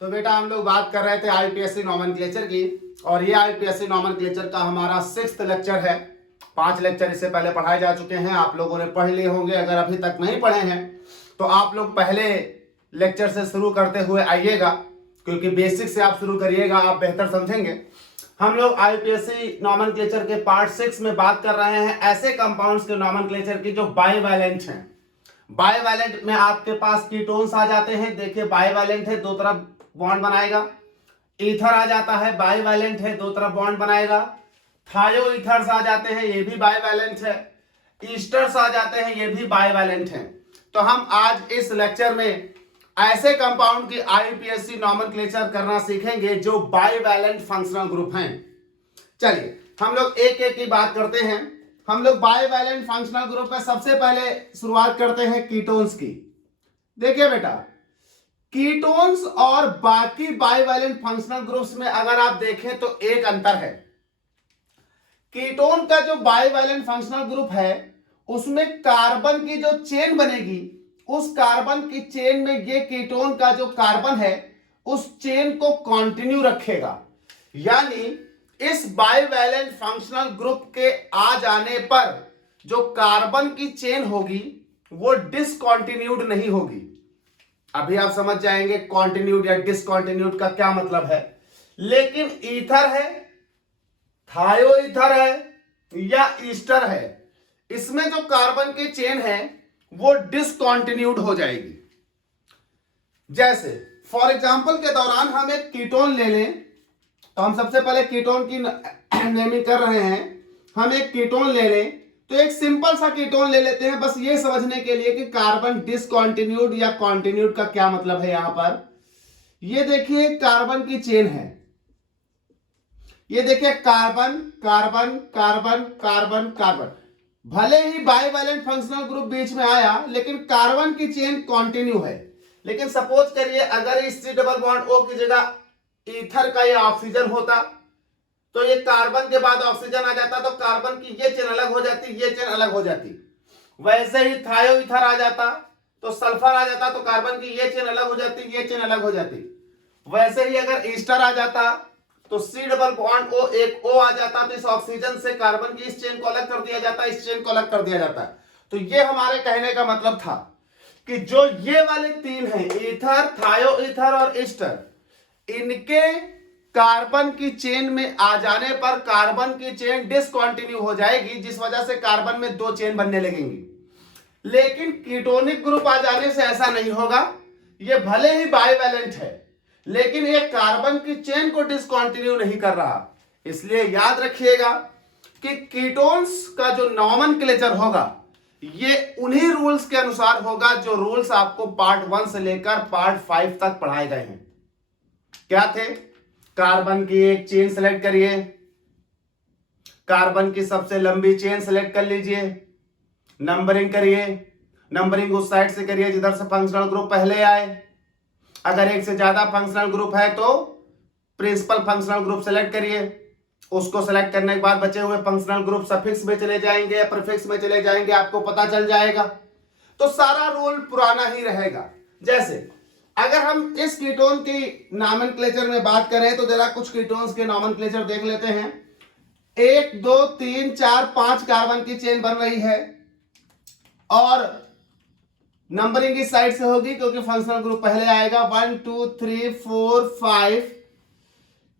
तो बेटा हम लोग बात कर रहे थे आईपीएससी नॉमेनक्लेचर की, और ये आईपीएससी नॉमेनक्लेचर का हमारा 6th लेक्चर है। 5 लेक्चर इससे पहले पढ़ाए जा चुके हैं, आप लोगों ने पढ़ लिए होंगे। अगर अभी तक नहीं पढ़े हैं तो आप लोग पहले लेक्चर से शुरू करते हुए आइएगा, क्योंकि बेसिक से आप शुरू करिएगा, आप बेहतर समझेंगे। हम लोग आईपीएससी नॉमेनक्लेचर के पार्ट 6 में बात कर रहे हैं ऐसे कंपाउंड्स के नॉमेनक्लेचर की जो बाईवैलेंट हैं। बाईवैलेंट में आपके पास कीटोन्स आ जाते हैं। देखिए बाईवैलेंट है, दो तरफ बॉन्ड बनाएगा। ईथर आ जाता है, बाईवैलेंट है, दो तरफ बॉन्ड बनाएगा। थायो ईथर्स आ जाते हैं, ये भी बाईवैलेंट है। ईस्टर्स आ जाते हैं, ये भी बाईवैलेंट हैं। तो हम आज इस लेक्चर में ऐसे कंपाउंड की आईपीएससी नॉमेनक्लेचर करना सीखेंगे जो बाईवैलेंट फंक्शनल ग्रुप हैं। चलिए हम लोग एक एक की बात करते हैं। हम लोग बाईवैलेंट फंक्शनल ग्रुप में सबसे पहले शुरुआत करते हैं कीटोन्स की। देखिए बेटा, कीटोन्स और बाकी बाईवैलेंट फंक्शनल ग्रुप्स में अगर आप देखें तो एक अंतर है। कीटोन का जो बाईवैलेंट फंक्शनल ग्रुप है उसमें कार्बन की जो चेन बनेगी, उस कार्बन की चेन में ये कीटोन का जो कार्बन है उस चेन को कंटिन्यू रखेगा। यानी इस बाईवैलेंट फंक्शनल ग्रुप के आ जाने पर जो कार्बन की चेन होगी वो डिसकंटिन्यूड नहीं होगी। अभी आप समझ जाएंगे कॉन्टिन्यूड या डिसकंटिन्यूड का क्या मतलब है। लेकिन ईथर है, थायो ईथर है या ईस्टर है, इसमें जो कार्बन की चेन है वो डिसकंटिन्यूड हो जाएगी। जैसे फॉर एग्जांपल के दौरान हम एक कीटोन ले लें, तो हम सबसे पहले कीटोन की नेमिंग कर रहे हैं। हम एक कीटोन ले लें, तो एक सिंपल सा कीटोन ले लेते हैं, बस ये समझने के लिए कि कार्बन डिसकंटिन्यूड या कॉन्टिन्यूड का क्या मतलब है। यहां पर ये देखिए कार्बन की चेन है, ये देखिए carbon carbon carbon carbon carbon. भले ही बाईवैलेंट फंक्शनल ग्रुप बीच में आया लेकिन कार्बन की चेन कंटिन्यू है। लेकिन सपोज करिए अगर इस सी डबल बॉन्ड ओ की जगह ईथर का या ऑक्सीजन होता, तो ये कार्बन के बाद ऑक्सीजन आ जाता, तो कार्बन की ये चेन अलग हो जाती, ये चेन अलग हो जाती। वैसे ही थायो ईथर आ जाता तो सल्फर आ जाता, तो कार्बन की ये चेन अलग हो जाती, ये चेन अलग हो जाती। वैसे ही अगर ईस्टर आ जाता तो सी डबल बॉन्ड ओ एक ओ आ जाता, तो इस ऑक्सीजन से कार्बन की इस चेन को अलग कर दिया जाता, इस चेन को अलग कर दिया जाता। तो ये हमारे कहने का मतलब था कि जो ये वाले तीन हैं, ईथर, थायो ईथर और ईस्टर, इनके कार्बन की चेन में आ जाने पर कार्बन की चेन डिसकंटिन्यू हो जाएगी, जिस वजह से कार्बन में दो चेन बनने लगेंगी। लेकिन कीटोनिक ग्रुप आ जाने से ऐसा नहीं होगा। ये भले ही बाईवैलेंट है लेकिन ये कार्बन की चेन को डिसकंटिन्यू नहीं कर रहा। इसलिए याद रखिएगा कि कीटोन्स का जो नॉमेनक्लेचर होगा ये उन्हीं रूल्स के अनुसार होगा जो रूल्स आपको पार्ट 1 से लेकर पार्ट 5 तक पढ़ाए गए हैं। क्या थे? कार्बन की एक चेन सेलेक्ट करिए, कार्बन की सबसे लंबी चेन सेलेक्ट कर लीजिए, नंबरिंग करिए, नंबरिंग उस साइड से करिए जिधर से फंक्शनल ग्रुप पहले आए। अगर एक से ज्यादा फंक्शनल ग्रुप है तो प्रिंसिपल फंक्शनल ग्रुप सेलेक्ट करिए। उसको सेलेक्ट करने के बाद बचे हुए फंक्शनल ग्रुप सफिक्स में चले जाएंगे या प्रीफिक्स में चले जाएंगे, आपको पता चल जाएगा। तो सारा रूल पुराना ही रहेगा। जैसे अगर हम इस कीटोन की नॉमेनक्लेचर में बात करें तो जरा कुछ कीटोन्स के नॉमेनक्लेचर देख लेते हैं। 1 2 3 4 5 कार्बन की चेन बन रही है और नंबरिंग इस साइड से होगी क्योंकि फंक्शनल ग्रुप पहले आएगा। 1 2 3 4 5।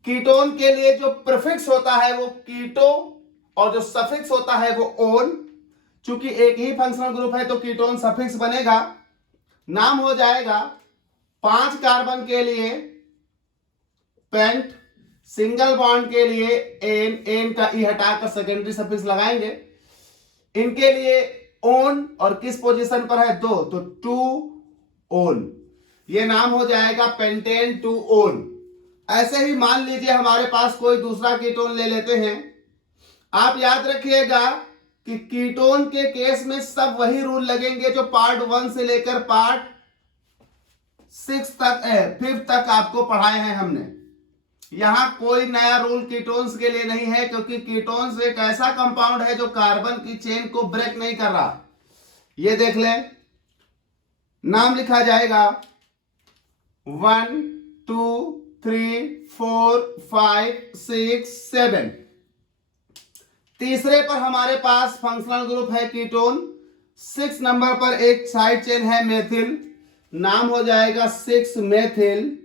कीटोन के लिए जो प्रीफिक्स होता है वो कीटो और जो सफिक्स होता है वो ओन। चूंकि एक ही फंक्शनल ग्रुप है तो कीटोन सफिक्स बनेगा, नाम हो जाएगा। 5 कार्बन के लिए पेंट, सिंगल बॉन्ड के लिए एन, एन का ई हटाकर सेकेंडरी सफिक्स लगाएंगे। इनके लिए ओन और किस पोजीशन पर है 2, तो 2 ओन, ये नाम हो जाएगा पेंटेन 2 ओन। ऐसे ही मान लीजिए हमारे पास कोई दूसरा कीटोन ले लेते हैं। आप याद रखिएगा कि कीटोन के केस में सब वही रूल लगेंगे जो पार्ट 1 से लेकर पार्ट 6 तक 5 तक आपको पढ़ाए हैं हमने। यहां कोई नया रूल कीटोन्स के लिए नहीं है, क्योंकि कीटोन्स एक ऐसा कंपाउंड है जो कार्बन की चेन को ब्रेक नहीं कर रहा। ये देख लें, नाम लिखा जाएगा 1 2 3 4 5 6 7। तीसरे पर हमारे पास फंक्शनल ग्रुप है कीटोन। 6 नंबर पर एक साइड चेन है मेथिल, नाम हो जाएगा 6 मेथिल।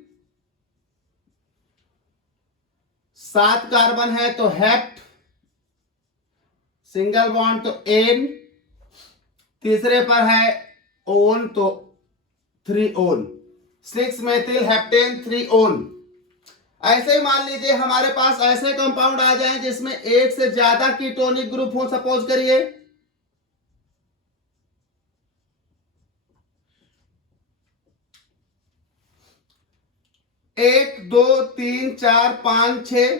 7 कार्बन है तो हेप्ट, सिंगल बॉन्ड तो एन। तीसरे पर है ओन तो 3 ओन, 6 मेथिल हेप्टेन 3 ओन। ऐसे ही मान लीजिए हमारे पास ऐसे कंपाउंड आ जाएं जिसमें एक से ज्यादा कीटोनिक ग्रुप हो। सपोज करिए 1 2 3 4 5 6,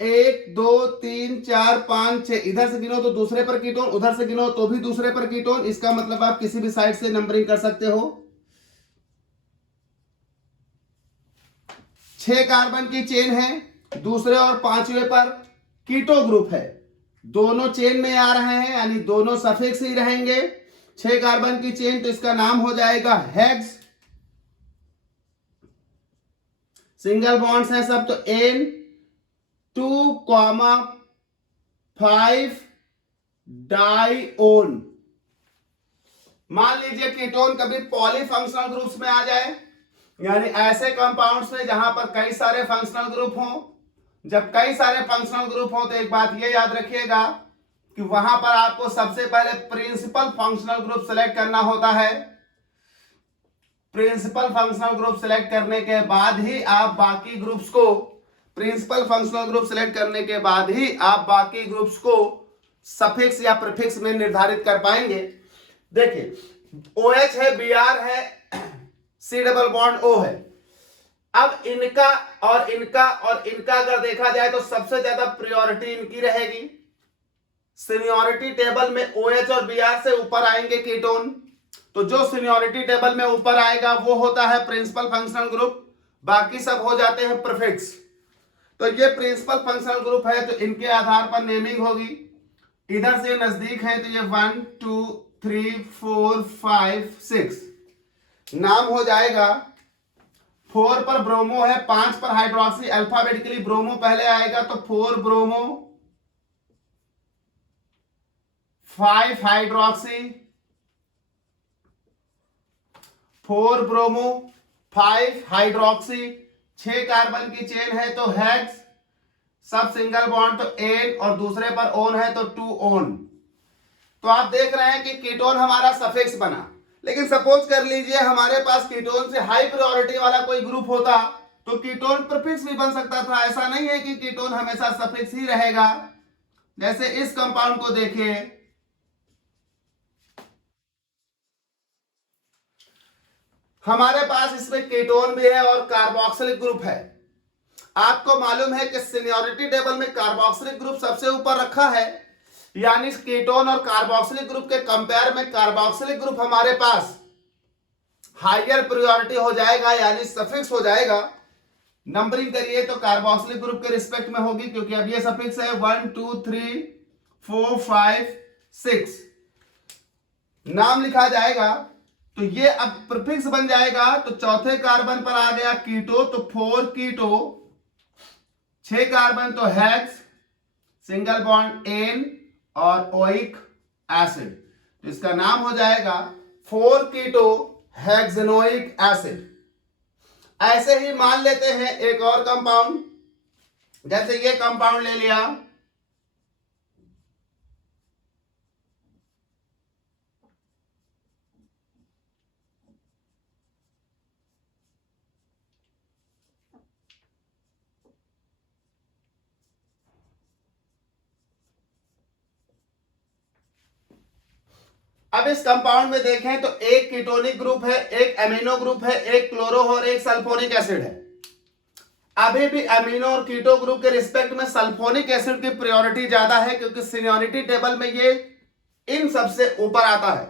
1 2 3 4 5 6, इधर से गिनो तो दूसरे पर कीटोन, उधर से गिनो तो भी दूसरे पर कीटोन। इसका मतलब आप किसी भी साइड से नंबरिंग कर सकते हो। 6 कार्बन की चेन है, दूसरे और पांचवें पर कीटो ग्रुप है, दोनों चेन में आ रहे हैं यानी दोनों सफिक्स ही रहेंगे। 6 कार्बन की चेन तो इसका नाम हो जाएगा हेक्स। सिंगल बॉन्ड्स हैं सब तो एन। 2,5 डाइओन। मान लीजिए कीटोन कभी पॉलीफंक्शनल ग्रुप्स में आ जाए, यानी ऐसे कंपाउंड्स में जहां पर कई सारे फंक्शनल ग्रुप हों। जब कई सारे फंक्शनल ग्रुप हो तो एक बात ये याद रखिएगा कि वहां पर आपको सबसे पहले प्रिंसिपल फंक्शनल ग्रुप सेलेक्ट करना होता है। प्रिंसिपल फंक्शनल ग्रुप सेलेक्ट करने के बाद ही आप बाकी ग्रुप्स को प्रिंसिपल फंक्शनल ग्रुप सेलेक्ट करने के बाद ही आप बाकी ग्रुप्स को सफिक्स या प्रीफिक्स में निर्धारित कर पाएंगे। देखिए OH है, Br है, C डबल बॉन्ड O है। अब इनका और इनका और इनका अगर देखा जाए तो सबसे ज्यादा प्रायोरिटी इनकी रहेगी। सीनियरिटी टेबल में OH और Br से ऊपर आएंगे कीटोन, तो जो सीनियरिटी टेबल में ऊपर आएगा वो होता है प्रिंसिपल फंक्शनल ग्रुप, बाकी सब हो जाते हैं प्रीफिक्स। तो ये प्रिंसिपल फंक्शनल ग्रुप है तो इनके आधार पर नेमिंग होगी। इधर से नजदीक है तो ये 1 2 3 4 5 6 नाम हो जाएगा। 4 पर ब्रोमो है, 5 पर हाइड्रोक्सी। अल्फाबेटिकली ब्रोमो पहले आएगा तो 4 bromo, 5 hydroxy, 4 bromo 5 hydroxy. 6 carbon की चेन है तो हेक्स, सब सिंगल बॉन्ड तो एन और दूसरे पर ओन है तो 2 ओन। तो आप देख रहे हैं कि कीटोन हमारा सफिक्स बना। लेकिन सपोज कर लीजिए हमारे पास कीटोन से हाई प्रायोरिटी वाला कोई ग्रुप होता तो कीटोन प्रीफिक्स भी बन सकता था। ऐसा नहीं है कि कीटोन हमेशा सफिक्स ही रहेगा। जैसे इस कंपाउंड को देखिए, हमारे पास इसमें कीटोन भी है और कार्बोक्सिलिक ग्रुप है। आपको मालूम है कि सीनियरिटी टेबल में कार्बोक्सिलिक ग्रुप सबसे ऊपर रखा है, यानी कीटोन और कार्बोक्सिलिक ग्रुप के कंपेयर में कार्बोक्सिलिक ग्रुप हमारे पास हायर प्रायोरिटी हो जाएगा, यानी सफिक्स हो जाएगा। नंबरिंग करिए तो कार्बोक्सिलिक ग्रुप के रिस्पेक्ट में होगी, क्योंकि अब ये सफिक्स है 1 2 3 4 5 6 नाम लिखा जाएगा तो ये अब प्रीफिक्स बन जाएगा। तो चौथे कार्बन पर आ गया कीटो तो 4 कीटो, 6 कार्बन तो हेक्स, सिंगल बॉन्ड एन और ओइक एसिड, तो इसका नाम हो जाएगा 4 कीटो हेक्सेनोइक एसिड। ऐसे ही मान लेते हैं एक और कंपाउंड, जैसे ये कंपाउंड ले लिया, अब इस कंपाउंड में देखें तो एक कीटोनिक ग्रुप है, एक एमिनो ग्रुप है, एक क्लोरो और एक सल्फोनिक एसिड है। अभी भी एमिनो और कीटो ग्रुप के रिस्पेक्ट में सल्फोनिक एसिड की प्रायोरिटी ज्यादा है, क्योंकि सीनियरिटी टेबल में ये इन सबसे ऊपर आता है।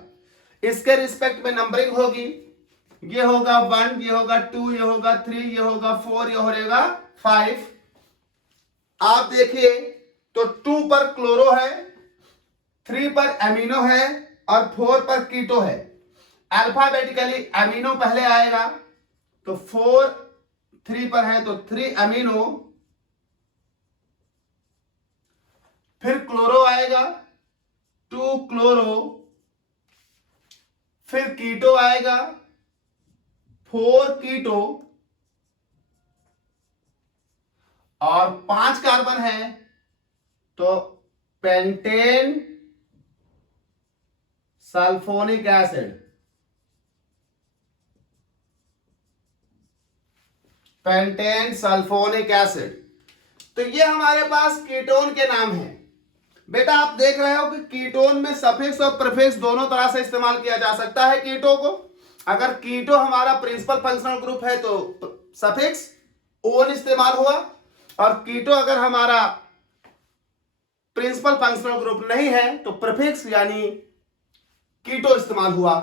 इसके रिस्पेक्ट में नंबरिंग होगी, ये होगा 1, ये होगा 2, ये होगा 3, ये होगा 4, ये होगा 5। आप देखिए तो 2 पर क्लोरो है, 3 पर एमिनो है और 4 पर कीटो है। अल्फाबेटिकली एमिनो पहले आएगा तो 4 3 पर है तो 3 अमीनो, फिर क्लोरो आएगा 2 क्लोरो, फिर कीटो आएगा 4 कीटो, और 5 कार्बन है तो pentane sulphonic acid, pentane sulphonic acid. तो ये हमारे पास कीटोन के नाम हैं। बेटा आप देख रहे हो कि कीटोन में सफिक्स और प्रीफिक्स दोनों तरह से इस्तेमाल किया जा सकता है कीटो को। अगर कीटो हमारा प्रिंसिपल फंक्शनल ग्रुप है तो सफिक्स ओन इस्तेमाल हुआ, और कीटो अगर हमारा प्रिंसिपल फंक्शनल ग्रुप नहीं है तो प्रीफिक्स यानी कीटो इस्तेमाल हुआ।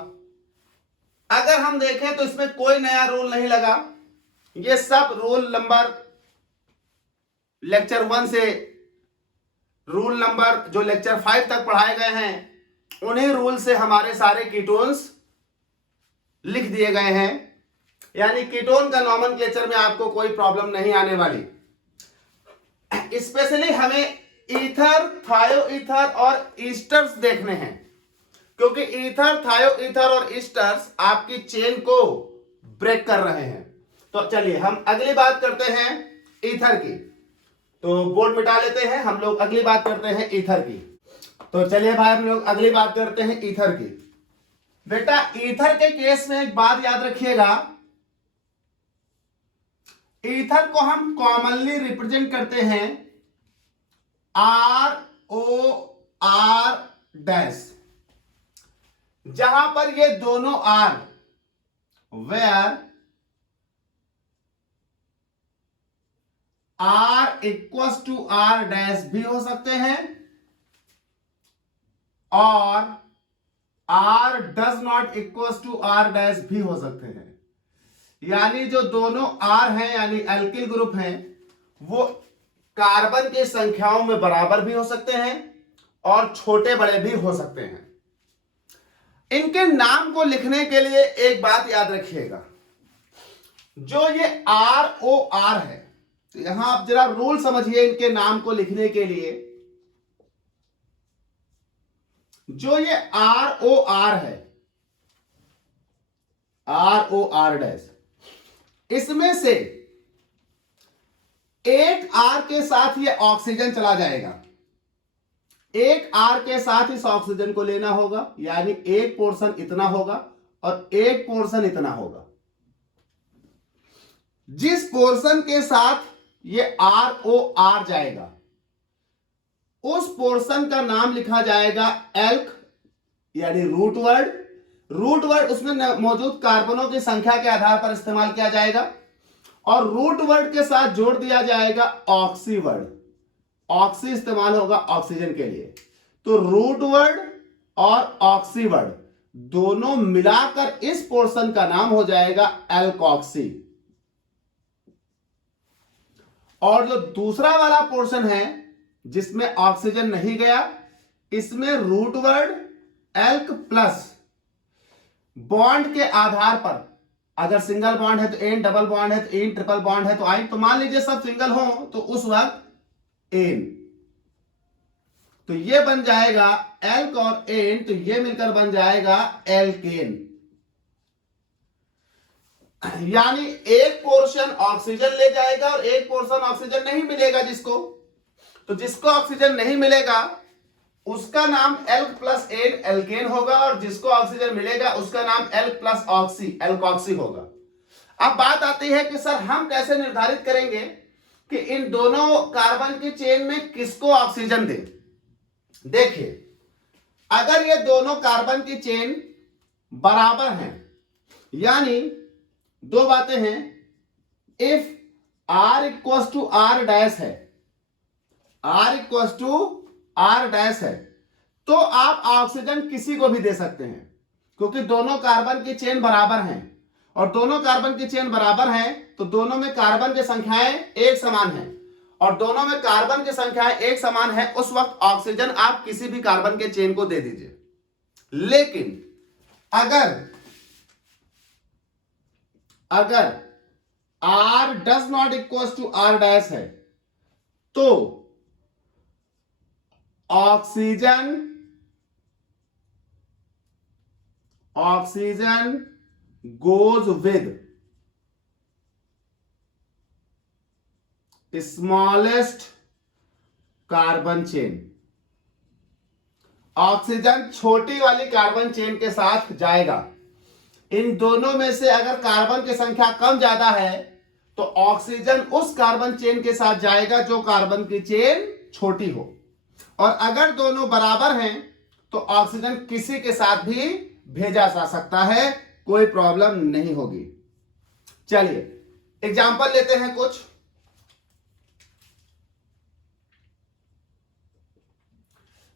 अगर हम देखें तो इसमें कोई नया रूल नहीं लगा, ये सब रूल नंबर लेक्चर 1 से रूल नंबर जो लेक्चर 5 तक पढ़ाए गए हैं उन्हीं रूल से हमारे सारे कीटोन्स लिख दिए गए हैं, यानी कीटोन का नॉमेनक्लेचर में आपको कोई प्रॉब्लम नहीं आने वाली। स्पेशली हमें ईथर, थायो ईथर और ईस्टर्स देखने हैं, क्योंकि ईथर, थायो ईथर और ईस्टर्स आपकी चेन को ब्रेक कर रहे हैं। तो चलिए हम अगली बात करते हैं ईथर की। तो बोर्ड मिटा लेते हैं, हम लोग अगली बात करते हैं ईथर की। तो चलिए भाई हम लोग अगली बात करते हैं ईथर की। बेटा ईथर के केस में एक बात याद रखिएगा, ईथर को हम कॉमनली रिप्रेजेंट करते हैं ROR डैश, जहां पर ये दोनों R where R equals to R dash भी हो सकते हैं और R does not equals to R dash भी हो सकते हैं। यानी जो दोनों R हैं यानी एल्किल ग्रुप हैं वो कार्बन की संख्याओं में बराबर भी हो सकते हैं और छोटे बड़े भी हो सकते हैं। इनके नाम को लिखने के लिए एक बात याद रखिएगा, जो ये ROR है, तो यहां आप जरा रूल समझिए इनके नाम को लिखने के लिए। जो ये ROR है, ROR डैश, इसमें से एक R के साथ ये ऑक्सीजन चला जाएगा, एक R के साथ इस ऑक्सीजन को लेना होगा, यानी एक पोर्शन इतना होगा और एक पोर्शन इतना होगा। जिस पोर्शन के साथ ये ROR जाएगा उस पोर्शन का नाम लिखा जाएगा एल्क, यानी रूट वर्ड। रूट वर्ड उसमें मौजूद कार्बनों की संख्या के आधार पर इस्तेमाल किया जाएगा, और रूट वर्ड के साथ जोड़ दिया जाएगा ऑक्सी वर्ड। ऑक्सी इस्तेमाल होगा ऑक्सीजन के लिए। तो रूट वर्ड और ऑक्सी वर्ड दोनों मिलाकर इस पोर्शन का नाम हो जाएगा एल्कॉक्सी। और जो दूसरा वाला पोर्शन है जिसमें ऑक्सीजन नहीं गया, इसमें root word alk plus bond के आधार पर, अगर सिंगल बॉन्ड है तो एन, डबल बॉन्ड है तो एन, ट्रिपल बॉन्ड है तो आइन। तो मान लीजिए सब सिंगल हो तो उस वक्त एन, तो ये बन जाएगा एल्क और एन, तो ये मिलकर बन जाएगा एल्केन। यानी एक पोर्शन ऑक्सीजन ले जाएगा और एक पोर्शन ऑक्सीजन नहीं मिलेगा जिसको, तो जिसको ऑक्सीजन नहीं मिलेगा उसका नाम एल्क प्लस एन एल्केन होगा, और जिसको ऑक्सीजन मिलेगा उसका नाम एल्क प्लस ऑक्सी एल्कॉक्सी होगा। अब बात आती है कि सर हम कैसे निर्धारित करेंगे कि इन दोनों कार्बन की चेन में किसको ऑक्सीजन दें। देखिए अगर ये दोनों कार्बन की चेन बराबर हैं, यानी दो बातें हैं, if R equals to R dash है, R equals to R dash है, तो आप ऑक्सीजन किसी को भी दे सकते हैं, क्योंकि दोनों कार्बन की चेन बराबर हैं, और दोनों कार्बन की चेन बराबर हैं तो दोनों में कार्बन की संख्याएं एक समान हैं, और दोनों में कार्बन की संख्याएं एक समान है, उस वक्त ऑक्सीजन आप किसी भी कार्बन के चेन को दे दीजिए। लेकिन अगर R does not equal to R dash है, तो oxygen goes with smallest carbon chain. Oxygen छोटी वाली कार्बन चेन के साथ जाएगा। इन दोनों में से अगर कार्बन की संख्या कम ज्यादा है तो ऑक्सीजन उस कार्बन चेन के साथ जाएगा जो कार्बन की चेन छोटी हो, और अगर दोनों बराबर हैं तो ऑक्सीजन किसी के साथ भी भेजा जा सकता है, कोई प्रॉब्लम नहीं होगी। चलिए एग्जाम्पल लेते हैं कुछ।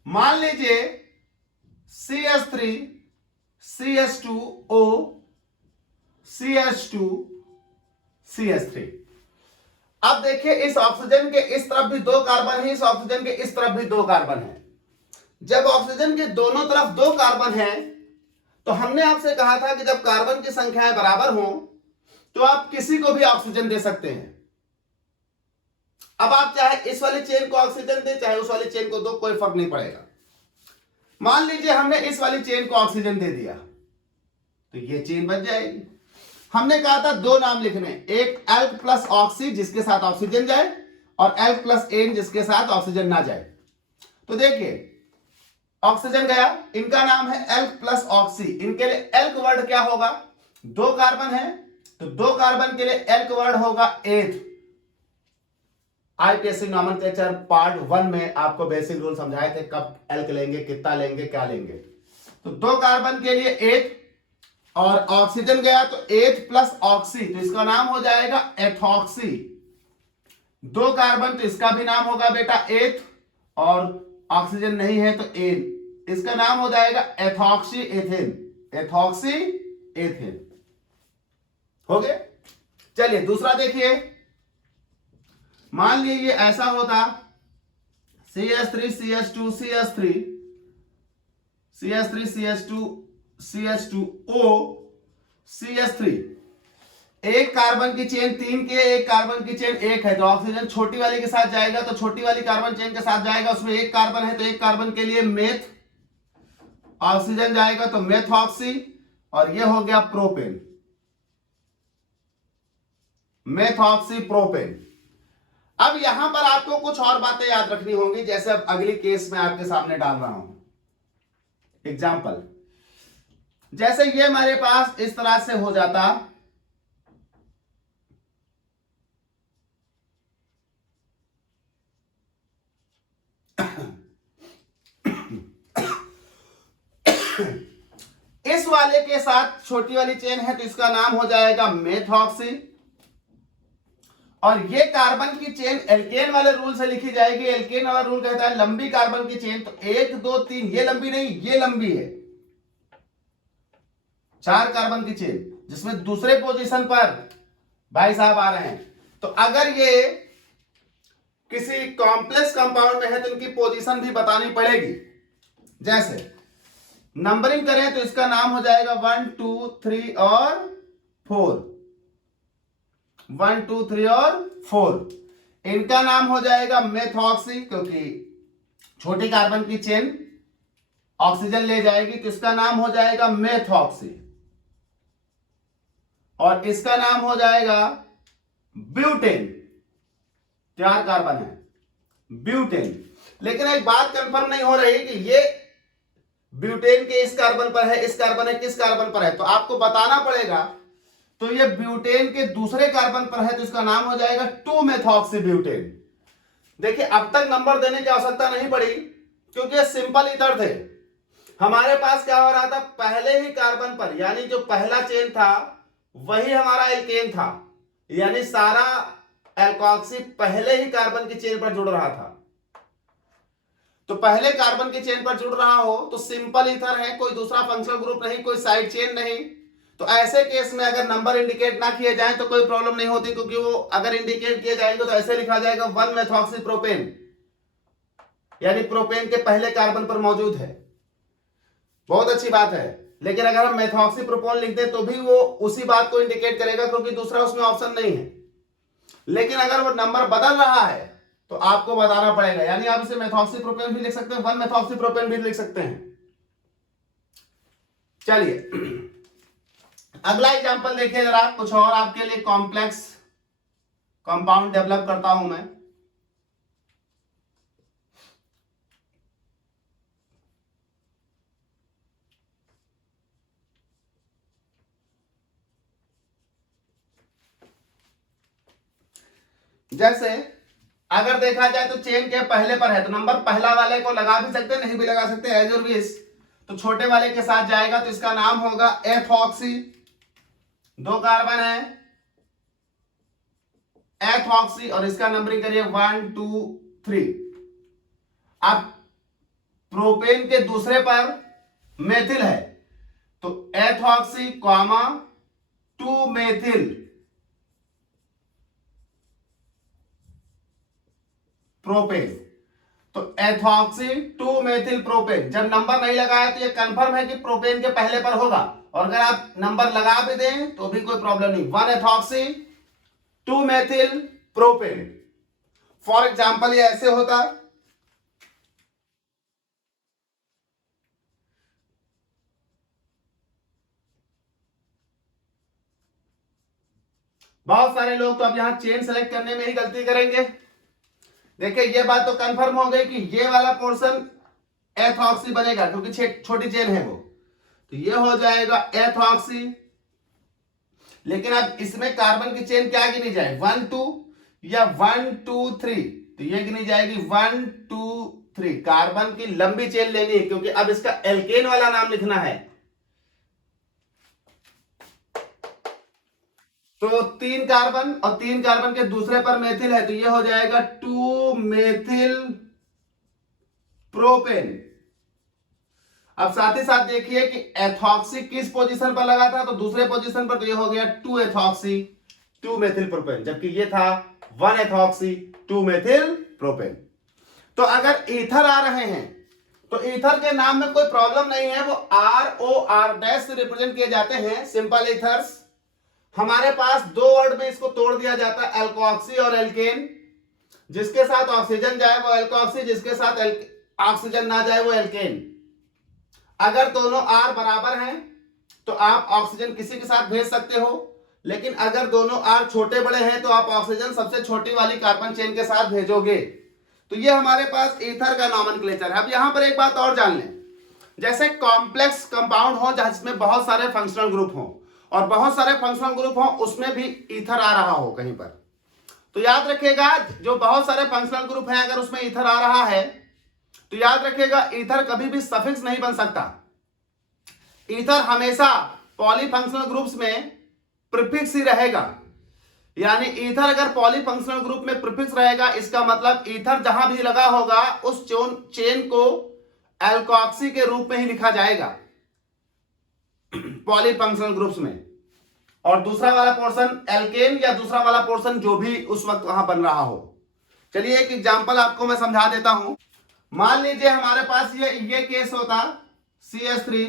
मान लीजिए CH3 CH2O CH2 CH3। अब देखिए इस ऑक्सीजन के इस तरफ भी दो कार्बन है, इस ऑक्सीजन के इस तरफ भी दो कार्बन है। जब ऑक्सीजन के दोनों तरफ दो कार्बन है तो हमने आपसे कहा था कि जब कार्बन की संख्याएं बराबर हो तो आप किसी को भी ऑक्सीजन दे सकते हैं। अब आप चाहे इस वाली चेन को ऑक्सीजन दे चाहे उस वाली चेन को दो, कोई फर्क नहीं पड़ेगा। मान लीजिए हमने इस वाली चेन को ऑक्सीजन दे दिया तो ये चेन बन जाएगी। हमने कहा था दो नाम लिखने, एक एल्क प्लस ऑक्सी जिसके साथ ऑक्सीजन जाए और एल्क प्लस एन जिसके साथ ऑक्सीजन ना जाए। तो देखिए ऑक्सीजन गया, इनका नाम है एल्क प्लस ऑक्सी। इनके लिए एल्क वर्ड क्या होगा, दो कार्बन है तो दो कार्बन के लिए एल्क वर्ड होगा एथ। आईपीएससी नॉमेनक्लेचर पार्ट 1 में आपको बेसिक रूल समझाए थे, कब एल्क लेंगे, कितना लेंगे, क्या लेंगे। तो दो कार्बन के लिए एथ और ऑक्सीजन गया तो एथ प्लस ऑक्सी, तो इसका नाम हो जाएगा एथॉक्सी। दो कार्बन तो इसका भी नाम होगा बेटा एथ, और ऑक्सीजन नहीं है तो एन, इसका नाम हो जाएगा एथॉक्सी एथेन। एथॉक्सी एथेन हो गए। चलिए दूसरा देखिए, मान लीजिए ऐसा होता CH3 CH2 CH3 CH3 CH2 CH2O CH3। एक कार्बन की चेन 3 के, एक कार्बन की चेन 1 है, तो ऑक्सीजन छोटी वाली के साथ जाएगा तो छोटी वाली कार्बन चेन के साथ जाएगा, उसमें एक कार्बन है तो एक कार्बन के लिए मेथ, ऑक्सीजन जाएगा तो मेथॉक्सी, और ये हो गया प्रोपेन, मेथॉक्सी प्रोपेन। अब यहां पर आपको कुछ और बातें याद रखनी होंगी, जैसे अब अगली केस में आपके सामने डाल रहा हूं एग्जाम्पल। जैसे ये मेरे पास इस तरह से हो जाता, इस वाले के साथ छोटी वाली चेन है तो इसका नाम हो जाएगा मेथॉक्सी, और ये कार्बन की चेन एल्केन वाले रूल से लिखी जाएगी। एल्केन वाला रूल कहता है लंबी कार्बन की चेन तो 1 2 3, ये लंबी नहीं ये लंबी है, 4 कार्बन की चेन जिसमें दूसरे पोजीशन पर भाई साहब आ रहे हैं। तो अगर ये किसी कॉम्प्लेक्स कंपाउंड में है तो इनकी पोजीशन भी बतानी पड़ेगी। जैसे नंबरिंग करें तो इसका नाम हो जाएगा 1 2 3 और 4, 1 2 3 और 4। इनका नाम हो जाएगा मेथॉक्सी, क्योंकि छोटी कार्बन की चेन ऑक्सीजन ले जाएगी तो इसका नाम हो जाएगा मेथॉक्सी, और इसका नाम हो जाएगा ब्यूटेन। 4 कार्बन है ब्यूटेन। लेकिन एक बात कंफर्म नहीं हो रही कि ये ब्यूटेन के इस कार्बन पर है, इस कार्बन है, किस कार्बन पर है, तो आपको बताना पड़ेगा। तो ये ब्यूटेन के दूसरे कार्बन पर है तो इसका नाम हो जाएगा 2 मेथॉक्सी ब्यूटेन। देखिए अब तक नंबर देने की आवश्यकता नहीं पड़ी क्योंकि ये सिंपल ईथर थे। हमारे पास क्या हो रहा था, पहले ही कार्बन पर, यानी जो पहला चेन था वही हमारा एल्केन था, यानी सारा एल्कोक्सी पहले ही कार्बन की चेन पर जुड़ रहा था। तो पहले कार्बन की चेन पर जुड़ रहा हो तो सिंपल ईथर है, कोई दूसरा फंक्शनल ग्रुप नहीं, कोई साइड चेन नहीं। तो ऐसे केस में अगर नंबर इंडिकेट ना किए जाए तो कोई प्रॉब्लम नहीं होती, क्योंकि वो अगर इंडिकेट किए जाएंगे तो ऐसे लिखा जाएगा 1 मेथॉक्सी प्रोपेन, यानी प्रोपेन के पहले कार्बन पर मौजूद है। बहुत अच्छी बात है। लेकिन अगर हम मेथॉक्सी प्रोपोन लिख दें तो भी वो उसी बात को इंडिकेट करेगा, क्योंकि दूसरा उसमें ऑप्शन नहीं है। लेकिन अगर वो नंबर बदल रहा है तो आपको बताना पड़ेगा, यानी आप इसे मेथॉक्सीप्रोपेन भी लिख सकते हैं, 1 मेथॉक्सीप्रोपेन भी लिख सकते हैं। चलिए अगला एग्जांपल देखिए जरा, कुछ और आपके लिए कॉम्प्लेक्स कंपाउंड डेवलप करता हूं मैं। जैसे अगर देखा जाए तो चेन के पहले पर है तो नंबर पहला वाले को लगा भी सकते हैं, नहीं भी लगा सकते, एज और विश। तो छोटे वाले के साथ जाएगा तो इसका नाम होगा एथॉक्सी, 2 कार्बन है एथॉक्सी, और इसका नंबरिंग करिए 1 2 3। अब प्रोपेन के दूसरे पर मेथिल है तो एथॉक्सी कॉमा 2 मेथिल प्रोपेन, तो एथॉक्सी 2 मेथिल प्रोपेन। जब नंबर नहीं लगाया तो ये कंफर्म है कि प्रोपेन के पहले पर होगा, और अगर आप नंबर लगा भी दें तो भी कोई प्रॉब्लम नहीं, 1 ethoxy 2 methyl propane. For example ये ऐसे होता, बहुत सारे लोग तो अब यहां चेन सेलेक्ट करने में ही गलती करेंगे। देखिए ये बात तो कंफर्म हो गई कि ये वाला पोर्शन एथॉक्सी बनेगा क्योंकि छोटी चेन है वो, तो ये हो जाएगा एथॉक्सी। लेकिन अब इसमें कार्बन की चेन क्या गिनी जाए, 1 2 या 1 2 3, तो ये गिनी जाएगी 1 2 3। कार्बन की लंबी चेन लेनी है क्योंकि अब इसका एल्केन वाला नाम लिखना है। तो 3 कार्बन और 3 कार्बन के दूसरे पर मेथिल है तो ये हो जाएगा 2 मेथिल प्रोपेन। अब साथ ही साथ देखिए कि एथॉक्सी किस पोजीशन पर लगा था, तो दूसरे पोजीशन पर, तो ये हो गया 2 एथॉक्सी 2 मेथिल प्रोपेन, जबकि ये था 1 एथॉक्सी 2 मेथिल प्रोपेन। तो अगर ईथर आ रहे हैं तो ईथर के नाम में कोई प्रॉब्लम नहीं है, वो ROR डैश से रिप्रेजेंट किए जाते हैं, सिंपल ईथर्स। हमारे पास 2 वर्ड में इसको तोड़ दिया जाता है, एल्कोक्सी और एल्केन। जिसके साथ ऑक्सीजन जाए वो एल्कोक्सी, जिसके साथ ऑक्सीजन ना जाए वो एल्केन। अगर दोनों R बराबर हैं तो आप ऑक्सीजन किसी के साथ भेज सकते हो, लेकिन अगर दोनों R छोटे बड़े हैं तो आप ऑक्सीजन सबसे छोटी वाली कार्बन चेन के साथ भेजोगे। तो ये हमारे पास ईथर का नॉमेनक्लेचर है। अब यहां पर एक बात और जान लें, जैसे कॉम्प्लेक्स कंपाउंड हो जिसमें बहुत सारे फंक्शनल ग्रुप हो और बहुत सारे फंक्शनल ग्रुप हो उसमें भी ईथर आ रहा हो कहीं पर, तो याद रखिएगा जो बहुत सारे फंक्शनल ग्रुप हैं अगर उसमें ईथर आ रहा है तो याद रखिएगा ईथर कभी भी सफिक्स नहीं बन सकता। ईथर हमेशा पॉलीफंक्शनल ग्रुप्स में प्रीफिक्स ही रहेगा, यानी ईथर अगर पॉलीफंक्शनल ग्रुप में प्रीफिक्स रहेगा इसका मतलब ईथर जहां भी लगा होगा उस चेन को एल्कोक्सी के रूप में ही लिखा जाएगा पॉलीफंक्शनल ग्रुप्स में, और दूसरा वाला पोर्शन एल्केन या दूसरा वाला पोर्शन जो भी उस वक्त वहां बन रहा हो। चलिए एक एग्जांपल आपको मैं समझा देता हूं। मान लीजिए हमारे पास ये केस होता CH3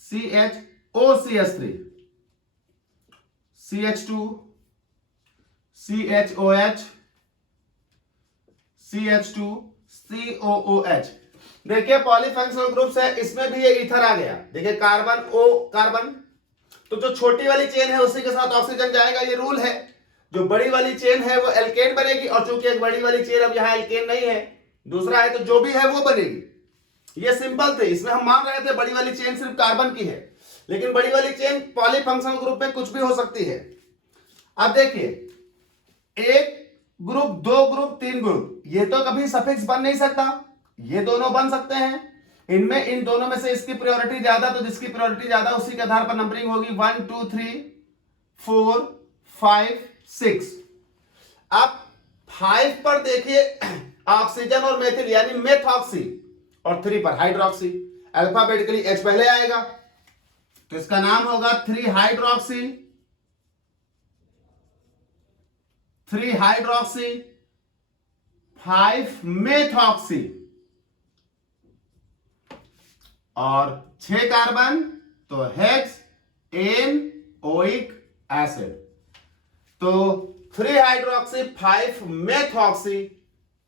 CHOCH3 CH2 CHOH CH2 COOH। देखिए पॉलीफंक्शनल ग्रुप्स है, इसमें भी ये ईथर आ गया। देखिए कार्बन O कार्बन, तो जो छोटी वाली चेन है उसी के साथ ऑक्सीजन जाएगा, ये रूल है। जो बड़ी वाली चेन है वो एल्केन बनेगी, और चूंकि एक बड़ी वाली चेन अब यहाँ एल्केन नहीं है दूसरा है तो जो भी है वो बनेगी। ये सिंपल थे, इसमें हम मान रहे थे बड़ी वाली चेन सिर्फ कार्बन की है, लेकिन बड़ी वाली चेन पॉलीफंक्शनल ग्रुप में कुछ भी हो सकती है। अब देखिए 1 ग्रुप 2 ग्रुप 3 ग्रुप, ये तो कभी सफिक्स बन नहीं सकता, ये दोनों बन सकते हैं। इनमें इन दोनों में से इसकी प्रायोरिटी ज्यादा, तो जिसकी प्रायोरिटी ज्यादा उसी के आधार पर नंबरिंग होगी 1 2 3 4 5 6। अब 5 पर देखिए ऑक्सीजन और मेथिल यानी मेथॉक्सी, और 3 पर हाइड्रोक्सी। अल्फाबेटिकली H पहले आएगा तो इसका नाम होगा 3 हाइड्रोक्सी 3 हाइड्रोक्सी 5 मेथॉक्सी, और 6 कार्बन तो हेक्स एन ओइक एसिड। तो 3 हाइड्रोक्सी 5 मेथॉक्सी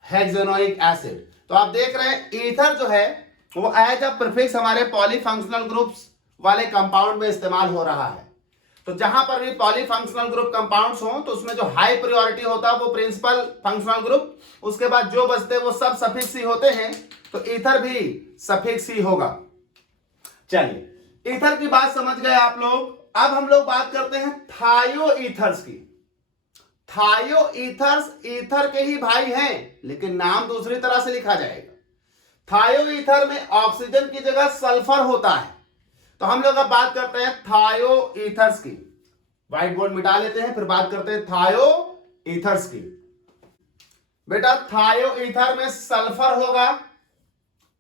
हेक्सेनोइक एसिड। तो आप देख रहे हैं ईथर जो है वो एज अ प्रीफिक्स हमारे पॉलीफंक्शनल ग्रुप्स वाले कंपाउंड में इस्तेमाल हो रहा है। तो जहां पर भी पॉलीफंक्शनल ग्रुप कंपाउंड्स हो तो उसमें जो हाई प्रायोरिटी होता है वो प्रिंसिपल फंक्शनल ग्रुप, उसके बाद जो बचते हैं वो सब सफिक्स ही होते हैं। तो ईथर भी सफिक्स ही होगा। चलिए ईथर की बात समझ गए आप लोग। अब हम लोग बात करते हैं थायो ईथर्स की। थायो ईथर्स ईथर के ही भाई हैं, लेकिन नाम दूसरी तरह से लिखा जाएगा। थायो ईथर में ऑक्सीजन की जगह सल्फर होता है। तो हम लोग अब बात करते हैं थायो ईथर्स की। व्हाइट बोर्ड मिटा लेते हैं, फिर बात करते हैं थायो ईथर्स की। बेटा थायो ईथर में सल्फर होगा,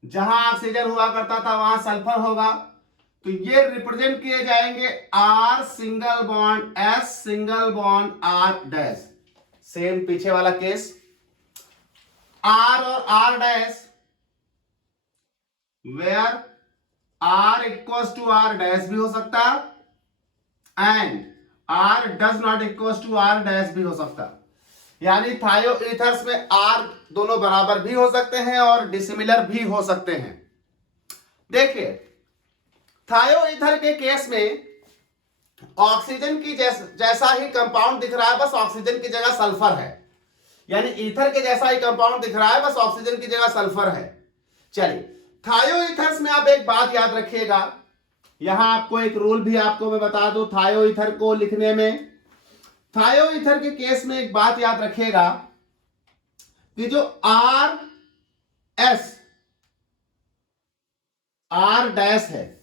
जहां ऑक्सीजन हुआ करता था वहां सल्फर होगा। तो ये रिप्रेजेंट किए जाएंगे R single bond S single bond R dash. Same पीछे वाला केस, आर और R dash, where R equals to R dash भी हो सकता and R does not equals to R dash भी हो सकता। यानी थायो ईथर्स में आर दोनों बराबर भी हो सकते हैं और डिसिमिलर भी हो सकते हैं। देखिए थायो ईथर के केस में ऑक्सीजन की जैसा ही कंपाउंड दिख रहा है, बस ऑक्सीजन की जगह सल्फर है। यानी ईथर के जैसा ही कंपाउंड दिख रहा है, बस ऑक्सीजन की जगह सल्फर है। चलिए थायो ईथर्स में आप एक बात याद रखिएगा, यहां आपको एक रूल भी आपको मैं बता दूं थायो ईथर को लिखने में। थायो ईथर के केस में एक बात याद रखिएगा कि जो आर एस आर डैश है,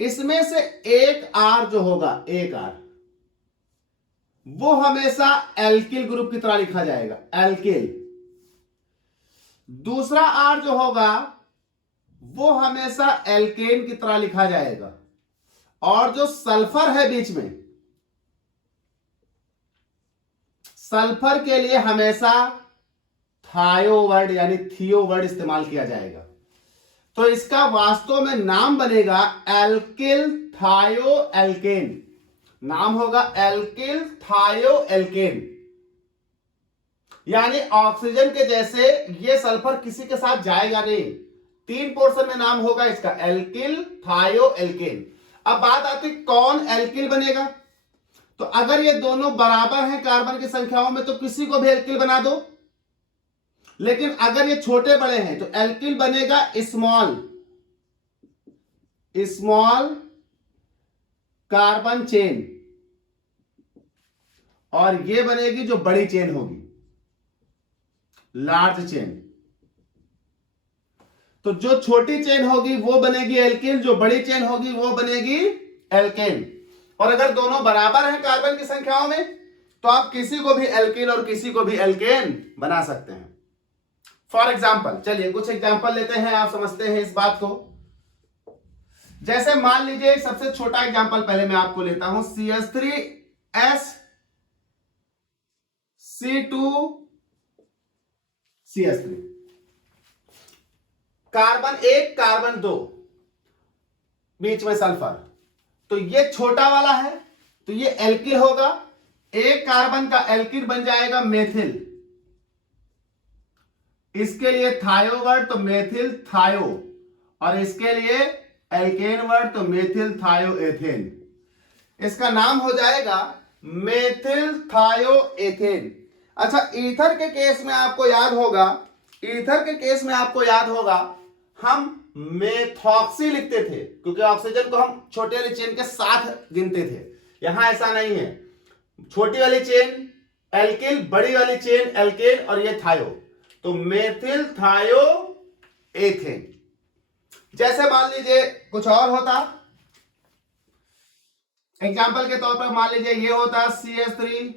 इसमें से एक आर जो होगा, एक आर वो हमेशा एल्किल ग्रुप की तरह लिखा जाएगा, एल्किल। दूसरा आर जो होगा वो हमेशा एल्केन की तरह लिखा जाएगा। और जो सल्फर है बीच में, सल्फर के लिए हमेशा थायो वर्ड यानी थियो वर्ड इस्तेमाल किया जाएगा। तो इसका वास्तव में नाम बनेगा एल्किल थायो एल्केन। नाम होगा एल्किल थायो एल्केन। यानी ऑक्सीजन के जैसे ये सल्फर किसी के साथ जाएगा नहीं। 3 पोर्शन में नाम होगा इसका एल्किल थायो एल्केन। अब बात आती कौन एल्किल बनेगा। तो अगर ये दोनों बराबर हैं कार्बन की संख्याओं में तो किसी को भी एल्किल बना दो, लेकिन अगर ये छोटे बड़े हैं तो एल्किल बनेगा स्मॉल स्मॉल कार्बन चेन, और ये बनेगी जो बड़ी चेन होगी लार्ज चेन। तो जो छोटी चेन होगी वो बनेगी एल्किल, जो बड़ी चेन होगी वो बनेगी एल्केन। और अगर दोनों बराबर हैं कार्बन की संख्याओं में तो आप किसी को भी एल्किल और किसी को भी एल्केन बना सकते हैं। फॉर एग्जाम्पल चलिए कुछ एग्जाम्पल लेते हैं, आप समझते हैं इस बात को। जैसे मान लीजिए सबसे छोटा एग्जाम्पल पहले मैं आपको लेता हूं, CH3S C2CH3, कार्बन 1 कार्बन 2 बीच में सल्फर। तो ये छोटा वाला है तो ये एल्किल होगा। एक कार्बन का एल्किल बन जाएगा मेथिल, इसके लिए थायो वर्ड तो मेथिल थायो, और इसके लिए एल्केन वर्ड तो मेथिल थायो एथेन। इसका नाम हो जाएगा मेथिल थायो एथेन। अच्छा ईथर के केस में आपको याद होगा, ईथर के केस में आपको याद होगा हम मेथॉक्सी लिखते थे क्योंकि ऑक्सीजन को हम छोटी वाली चेन के साथ गिनते थे। यहां ऐसा नहीं है, छोटी वाली चेन एल्किल, बड़ी वाली चेन एल्केन और ये थायो। तो मेथिल थायो एथेन। जैसे मान लीजिए कुछ और होता, एग्जाम्पल के तौर पर मान लीजिए ये होता CH3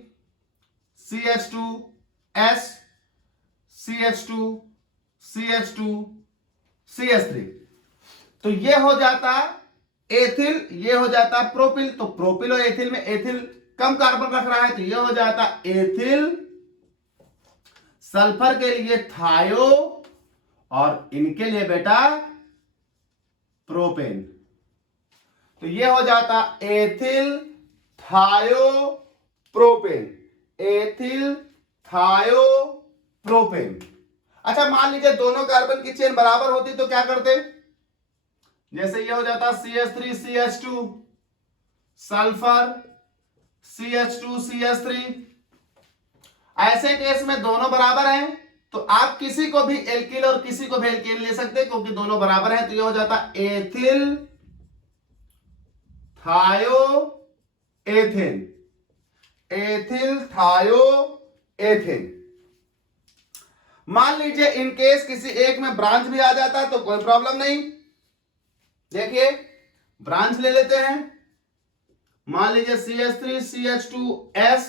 CH2S CH2 CH2 CH3। तो ये हो जाता एथिल, ये हो जाता प्रोपिल। तो प्रोपिल और एथिल में एथिल कम कार्बन रख रहा है तो ये हो जाता एथिल, सल्फर के लिए थायो और इनके लिए बेटा प्रोपेन। तो ये हो जाता एथिल थायो प्रोपेन। एथिल थायोप्रोपेन। अच्छा, मान लीजिए दोनों कार्बन की चेन बराबर होती तो क्या करते? जैसे ये हो जाता CH3CH2 सल्फर CH2CH3। ऐसे केस में दोनों बराबर हैं तो आप किसी को भी एल्किल और किसी को भी एल्केन ले सकते हैं, क्योंकि दोनों बराबर हैं। तो ये हो जाता एथिल थायोएथेन, एथिल थायोएथेन। मान लीजिए इन केस किसी एक में ब्रांच भी आ जाता है तो कोई प्रॉब्लम नहीं। देखिए ब्रांच ले लेते हैं, मान लीजिए CH3CH2S,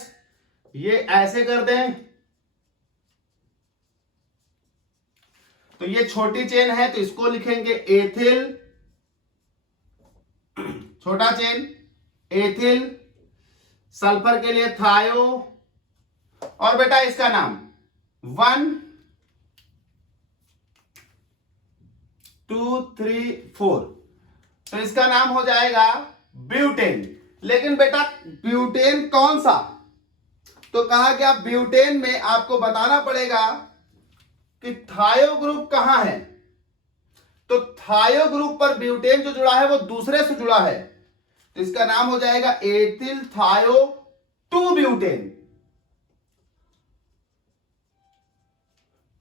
ये ऐसे कर दें तो ये छोटी चेन है तो इसको लिखेंगे एथिल, छोटा चेन एथिल, सल्फर के लिए थायो, और बेटा इसका नाम 1 2 3 4, तो इसका नाम हो जाएगा ब्यूटेन। लेकिन बेटा ब्यूटेन कौन सा? तो कहा गया ब्यूटेन में आपको बताना पड़ेगा कि थायो ग्रुप कहां है। तो थायो ग्रुप पर ब्यूटेन जो जुड़ा है वो दूसरे से जुड़ा है, तो इसका नाम हो जाएगा एथिल थायो 2 ब्यूटेन।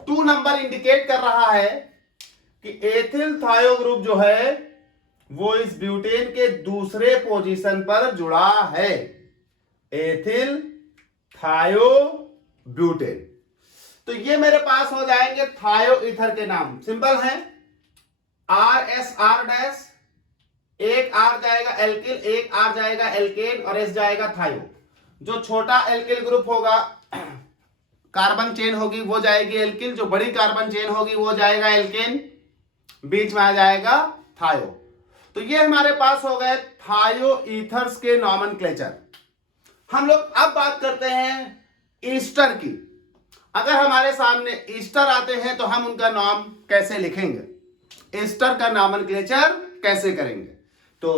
2 नंबर इंडिकेट कर रहा है कि एथिल थायो ग्रुप जो है वो इस ब्यूटेन के दूसरे पोजीशन पर जुड़ा है, एथिल थायो ब्यूटेन। तो ये मेरे पास हो जाएंगे थायो ईथर के नाम, सिंपल है RSR-, एक R जाएगा एल्किल, एक R जाएगा एल्केन और S जाएगा थायो। जो छोटा एल्किल ग्रुप होगा, कार्बन चेन होगी, वो जाएगी एल्किल, जो बड़ी कार्बन चेन होगी वो जाएगा एल्केन, बीच में आ जाएगा थायो। तो ये हमारे पास हो गए थायो ईथर्स के नॉमेनक्लेचर। हम लोग अब बात करते हैं ईस्टर की। अगर हमारे सामने ईस्टर आते हैं तो हम उनका नाम कैसे लिखेंगे, ईस्टर का नॉमेनक्लेचर कैसे करेंगे? तो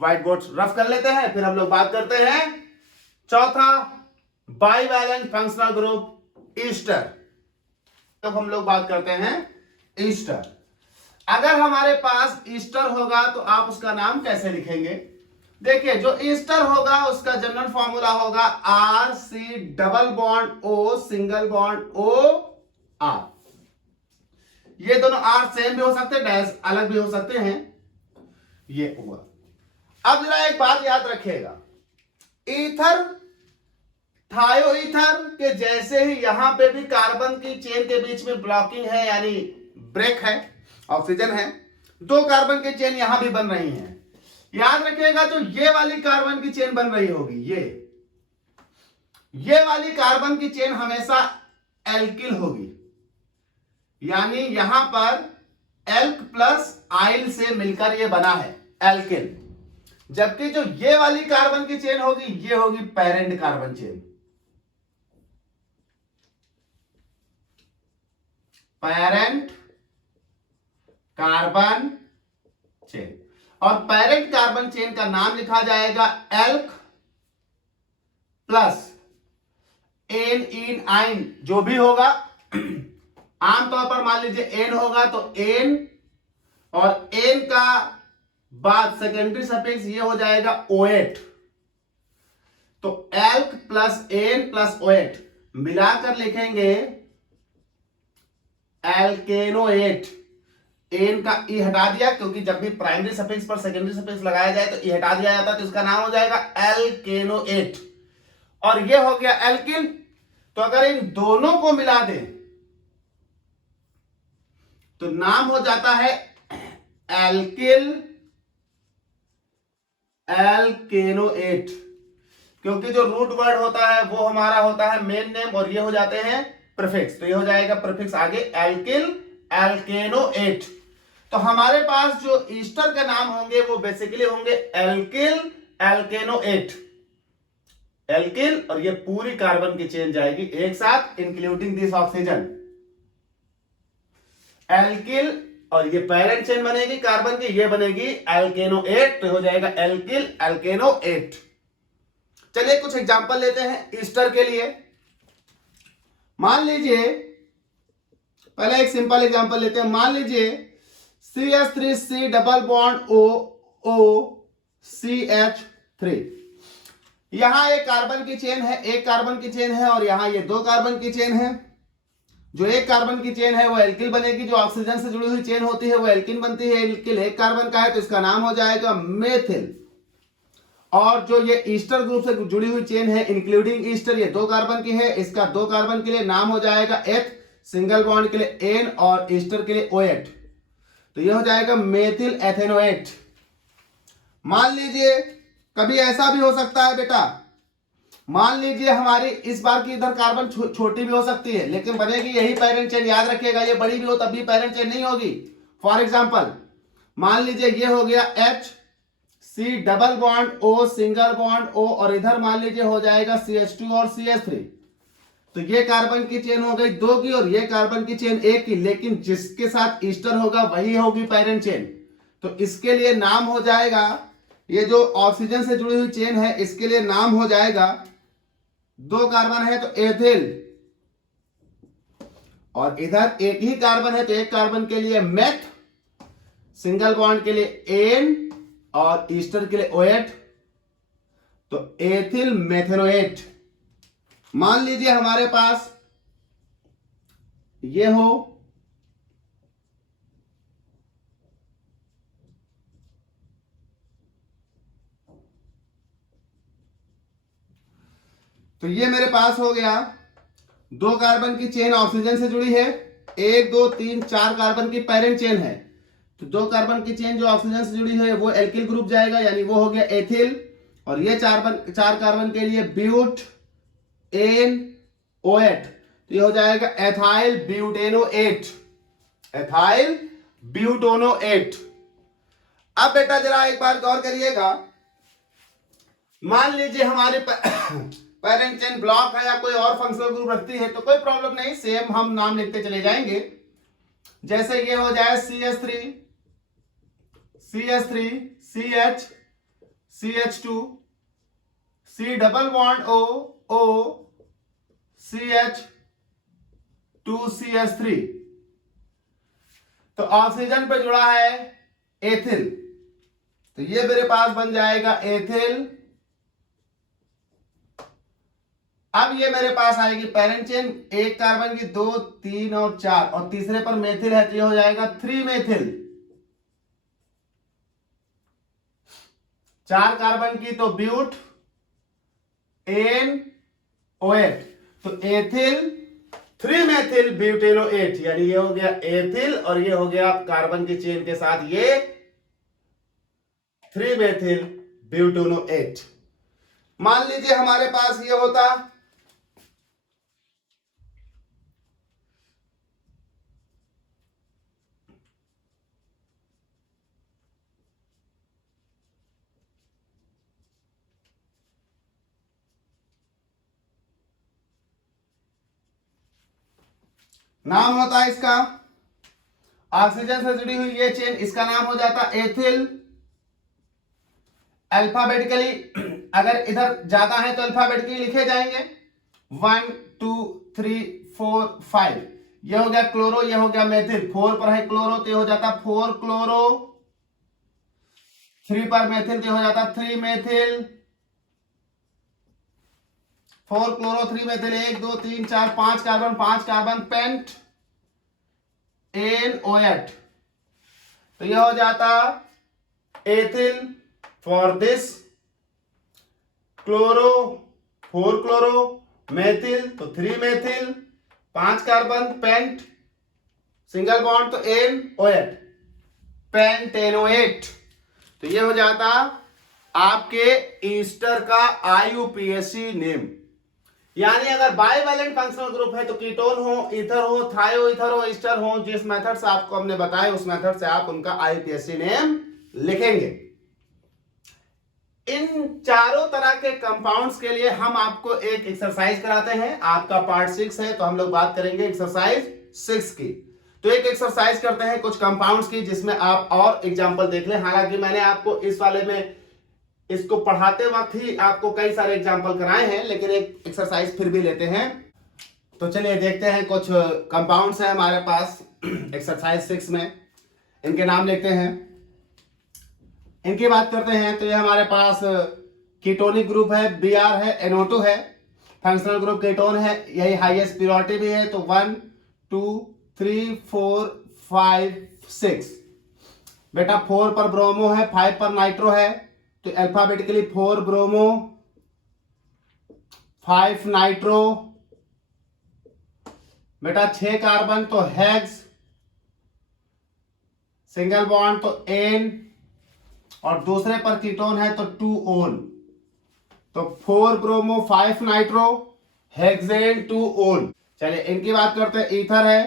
व्हाइट बोर्ड रफ कर लेते हैं, फिर हम लोग बात करते हैं चौथा बाइवैलेंट फंक्शनल ग्रुप ईस्टर। तो हम लोग बात करते हैं ईस्टर। अगर हमारे पास ईस्टर होगा तो आप उसका नाम कैसे लिखेंगे? देखिए जो ईस्टर होगा उसका जनरल फॉर्मूला होगा RC double bond O single bond OR। ये दोनों R सेम भी हो सकते हैं, डैश अलग भी हो सकते हैं, ये हुआ। अब जरा एक बात याद रखिएगा, ईथर थायो ईथर के जैसे ही यहां पे भी कार्बन की चेन के बीच में ब्लॉकिंग है, यानी ब्रेक है, ऑक्सीजन है, 2 कार्बन की चेन यहां भी बन रही हैं। याद रखिएगा जो ये वाली कार्बन की चेन बन रही होगी, ये वाली कार्बन की चेन हमेशा एल्किल होगी, यानी यहां पर एल्क प्लस आइल से मिलकर ये बना है एल्किल। जबकि जो ये वाली कार्बन की चेन होगी ये होगी parent carbon chain, parent carbon chain. और पेरेंट कार्बन चेन का नाम लिखा जाएगा एल्क प्लस एन इन आइन, जो भी होगा। आमतौर पर मान लीजिए एन होगा तो एन, और एन का बाद सेकेंडरी सफिक्स ये हो जाएगा OH। तो alk plus N plus OH मिलाकर लिखेंगे एल्केनोएट। एन का ई हटा दिया, क्योंकि जब भी प्राइमरी सफिक्स पर सेकेंडरी सफिक्स लगाया जाए तो ई हटा दिया जाता है, तो इसका नाम हो जाएगा एल्केनोएट। और ये हो गया एल्किल। तो अगर इन दोनों को मिला दें तो नाम हो जाता है एल्किल एल्केनोएट, क्योंकि जो रूट वर्ड होता है वो हमारा होता है मेन नेम और ये हो जाते हैं प्रीफिक्स। तो ये हो जाएगा प्रीफिक्स आगे एल्किल एल्केनोएट। तो हमारे पास जो ईस्टर के नाम होंगे वो बेसिकली होंगे एल्किल एल्केनोएट, एल्किल, और ये पूरी कार्बन की चेन जाएगी एक साथ इंक्लूडिंग दिस ऑक्सीजन, एल्किल, और ये पेरेंट चेन बनेगी कार्बन की, ये बनेगी एल्केनोएट, तो हो जाएगा एल्किल एल्केनोएट। चलिए कुछ एग्जांपल लेते हैं ईस्टर के लिए। मान लीजिए पहले एक सिंपल एग्जांपल लेते हैं। मान लीजिए CH3C डबल बॉन्ड OCH3, यहां एक कार्बन की चेन है, एक कार्बन की चेन है, और यहां ये दो कार्बन की चेन है। जो एक कार्बन की चेन है वो एल्किल बनेगी, जो ऑक्सीजन से जुड़ी हुई चेन होती है वो एल्किन बनती है। एल्किल एक कार्बन का है तो इसका नाम हो जाएगा मेथिल। और जो ये ईस्टर ग्रुप से जुड़ी हुई चेन है इंक्लूडिंग ईस्टर, ये दो कार्बन की है, इसका दो कार्बन के लिए नाम हो जाएगा एथ, सिंगल बॉन्ड के लिए एन और ईस्टर के लिए ओएट, तो ये हो जाएगा मेथिल एथेनोएट। मान लीजिए कभी ऐसा भी हो सकता है बेटा, मान लीजिए हमारी इस बार की इधर कार्बन छोटी भी हो सकती है लेकिन बनेगी यही पैरेंट चेन, याद रखिएगा, ये बड़ी भी हो तब भी पैरेंट चेन नहीं होगी। फॉर एग्जांपल मान लीजिए ये हो गया H C double bond O single bond O, और इधर मान लीजिए हो जाएगा CH2 और CH3, तो ये कार्बन की चेन हो गई दो की और ये कार्बन की चेन एक की, लेकिन जिसके साथ ईस्टर होगा वही होगी पैरेंट चेन। तो इसके लिए नाम हो जाएगा, ये जो ऑक्सीजन से जुड़ी हुई चेन है इसके लिए नाम हो जाएगा, दो कार्बन है तो एथिल, और इधर एक ही कार्बन है तो एक कार्बन के लिए मेथ, सिंगल बॉन्ड के लिए एन और ईस्टर के लिए ओएट, तो एथिल मेथेनोएट। मान लीजिए हमारे पास ये हो, तो ये मेरे पास हो गया दो कार्बन की चेन ऑक्सीजन से जुड़ी है, एक दो तीन चार कार्बन की पैरेंट चेन है, तो दो कार्बन की चेन जो ऑक्सीजन से जुड़ी है वो एल्किल ग्रुप जाएगा, यानी वो हो गया एथिल, और ये चार कार्बन के लिए ब्यूट एन ओएट, तो ये हो जाएगा एथाइल ब्यूटेनोएट, एथाइल ब्यूटेनोएट। अब बेटा जरा एक बार गौर करिएगा, मान लीजिए हमारे पैरेंट चेन ब्लॉक है या कोई और फंक्शनल ग्रुप रखती है तो कोई प्रॉब्लम नहीं, सेम हम नाम लिखते चले जाएंगे। जैसे ये हो जाए CH3 CH CH2 C double bond O CH2 CH3, तो ऑक्सीजन पे जुड़ा है एथिल, तो ये मेरे पास बन जाएगा एथिल। अब ये मेरे पास आएगी पैरेंट चेन, एक कार्बन की दो तीन और चार, और तीसरे पर मेथिल है तो ये हो जाएगा 3 मेथिल, चार कार्बन की तो ब्यूट एन ओएट, तो एथिल 3 मेथिल ब्यूटेनोएट, यानी ये हो गया एथिल और ये हो गया कार्बन की चेन के साथ ये 3 मेथिल ब्यूटेनोएट। मान लीजिए हमारे पास ये होता नाम होता है इसका, ऑक्सीजन से जुड़ी हुई ये चेन, इसका नाम हो जाता एथिल। अल्फाबेटिकली अगर इधर ज्यादा है तो अल्फाबेटिकली लिखे जाएंगे 1 2 3 4 5, ये हो गया क्लोरो, ये हो गया मेथिल, 4 पर है क्लोरो तो ये हो जाता 4 क्लोरो, 3 पर मेथिल तो हो जाता 3 methyl, 4 chloro 3 methyl, 1 2 3 4 5 carbon pentanoate, तो यह हो जाता ethyl for this, chloro 4 chloro, methyl तो 3 methyl, 5 carbon pent, single bond तो एन ओएट, पेंटेनोएट, तो ये हो जाता आपके ईस्टर का IUPAC नेम। यानी अगर बाइवैलेंट फंक्शनल ग्रुप है तो कीटोन हो, ईथर हो, थायो ईथर हो, ईस्टर हो, जिस मेथड से आपको हमने बताया उस मेथड से आप उनका IUPAC नेम लिखेंगे। इन चारों तरह के कंपाउंड्स के लिए हम आपको एक एक्सरसाइज कराते हैं, आपका पार्ट 6 है तो हम लोग बात करेंगे एक्सरसाइज 6 की। तो एक एक्सरसाइज करते हैं कुछ कंपाउंड्स की जिसमें आप और एग्जांपल देख लें, हालांकि मैंने आपको इस वाले में इसको पढ़ाते वक्त ही आपको कई सारे एग्जांपल कराए हैं, लेकिन एक एक्सरसाइज फिर भी लेते हैं। तो चलिए देखते हैं कुछ कंपाउंड्स हैं हमारे पास एक्सरसाइज 6 में, इनके नाम लिखते हैं। इनकी बात करते हैं तो ये हमारे पास कीटोनिक ग्रुप है, Br है, NO2 है, फंक्शनल ग्रुप कीटोन है, यही हाईएस्ट प्योरिटी भी है। तो 1 2 3 4 5 6 बेटा 4 पर ब्रोमो है, 5 पर नाइट्रो है, तो अल्फाबेटिकली 4 ब्रोमो 5 नाइट्रो। बेटा 6 कार्बन तो हेक्स, सिंगल बॉन्ड तो एन, और दूसरे पर कीटोन है तो 2 ओन। तो 4 ब्रोमो 5 नाइट्रो हेक्सेन 2 ओन। चलिए इनकी बात करते हैं। ईथर है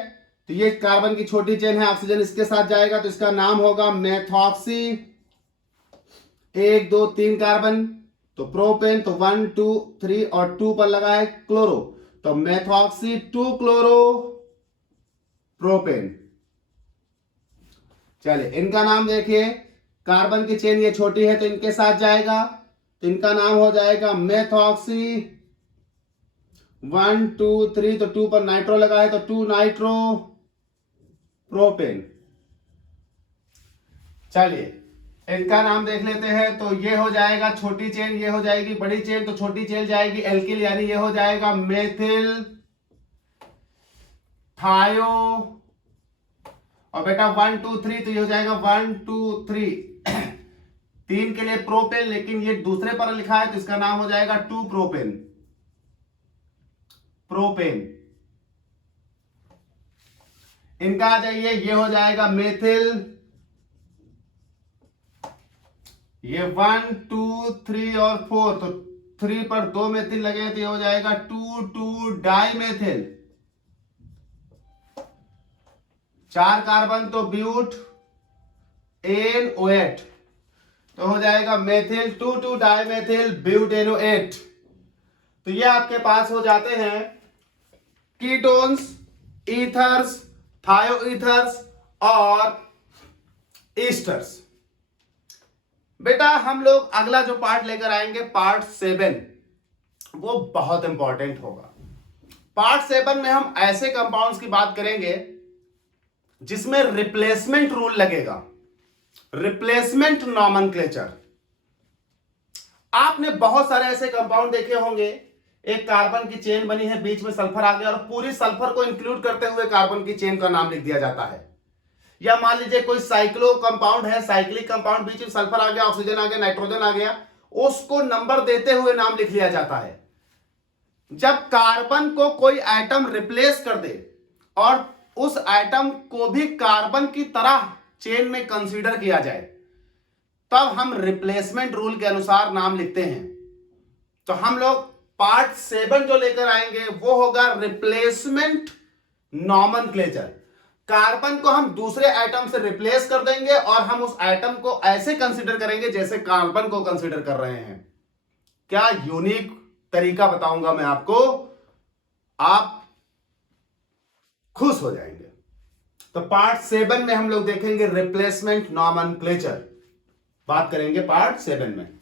तो ये कार्बन की छोटी चेन है, ऑक्सीजन इसके साथ जाएगा तो इसका नाम होगा मेथॉक्सी। 1 2 3 कार्बन तो प्रोपेन, तो 1 2 3 और 2 पर लगा है क्लोरो, तो मेथॉक्सी 2 क्लोरो प्रोपेन। चलिए इनका नाम देखिए, कार्बन की चेन ये छोटी है तो इनके साथ जाएगा, तो इनका नाम हो जाएगा मेथॉक्सी 1 2 3, तो 2 पर नाइट्रो लगा है तो 2 नाइट्रो प्रोपेन। चलिए इनका नाम देख लेते हैं। तो ये हो जाएगा छोटी चेन, ये हो जाएगी बड़ी चेन, तो छोटी चेन जाएगी एल्किल, यानी ये हो जाएगा मेथिल थायो। और बेटा 1 2 3 तो ये हो जाएगा 1 2 3 3 के लिए प्रोपेन, लेकिन ये दूसरे पर लिखा है तो इसका नाम हो जाएगा 2 प्रोपेन प्रोपेन। इनका आ जाइए, ये हो जाएगा मेथिल, ये 1 2 3 और 4, तो 3 पर 2 मेथिल लगे तो ये हो जाएगा 2 2 डाई मेथिल। 4 कार्बन तो ब्यूट NO8, तो हो जाएगा मेथिल 2 2 डाई मेथिल ब्यूटेनोएट। तो ये आपके पास हो जाते हैं कीटोन्स, ईथर्स, थायोईथर्स और ईस्टर्स। बेटा हम लोग अगला जो पार्ट लेकर आएंगे पार्ट 7, वो बहुत इंपॉर्टेंट होगा। पार्ट 7 में हम ऐसे कंपाउंड्स की बात करेंगे जिसमें रिप्लेसमेंट रूल लगेगा, रिप्लेसमेंट नॉमेनक्लेचर। आपने बहुत सारे ऐसे कंपाउंड देखे होंगे, एक कार्बन की चेन बनी है, बीच में सल्फर आ गया और पूरी सल्फर को इंक्लूड करते हुए कार्बन की चेन का नाम लिख दिया जाता है। या मान लीजिए कोई साइक्लो कंपाउंड है, साइक्लिक कंपाउंड, बीच में सल्फर आ गया, ऑक्सीजन आ गया, नाइट्रोजन आ गया, उसको नंबर देते हुए नाम लिख लिया जाता है। जब कार्बन को कोई एटम रिप्लेस कर दे और उस एटम को भी कार्बन की तरह चेन में कंसीडर किया जाए, तब हम रिप्लेसमेंट रूल के अनुसार नाम लिखते हैं। तो हम लोग पार्ट 7 जो लेकर आएंगे वो होगा रिप्लेसमेंट नॉमेनक्लेचर। कार्बन को हम दूसरे एटम से रिप्लेस कर देंगे और हम उस एटम को ऐसे कंसीडर करेंगे जैसे कार्बन को कंसीडर कर रहे हैं। क्या यूनिक तरीका बताऊंगा मैं आपको, आप खुश हो जाएंगे। तो पार्ट 7 में हम लोग देखेंगे रिप्लेसमेंट नॉमेनक्लेचर, बात करेंगे पार्ट 7 में।